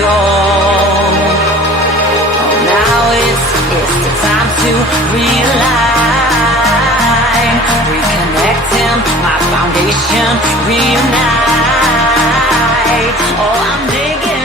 soul. Oh, now it's the time to realign, reconnecting my foundation, reunite. Oh, I'm digging.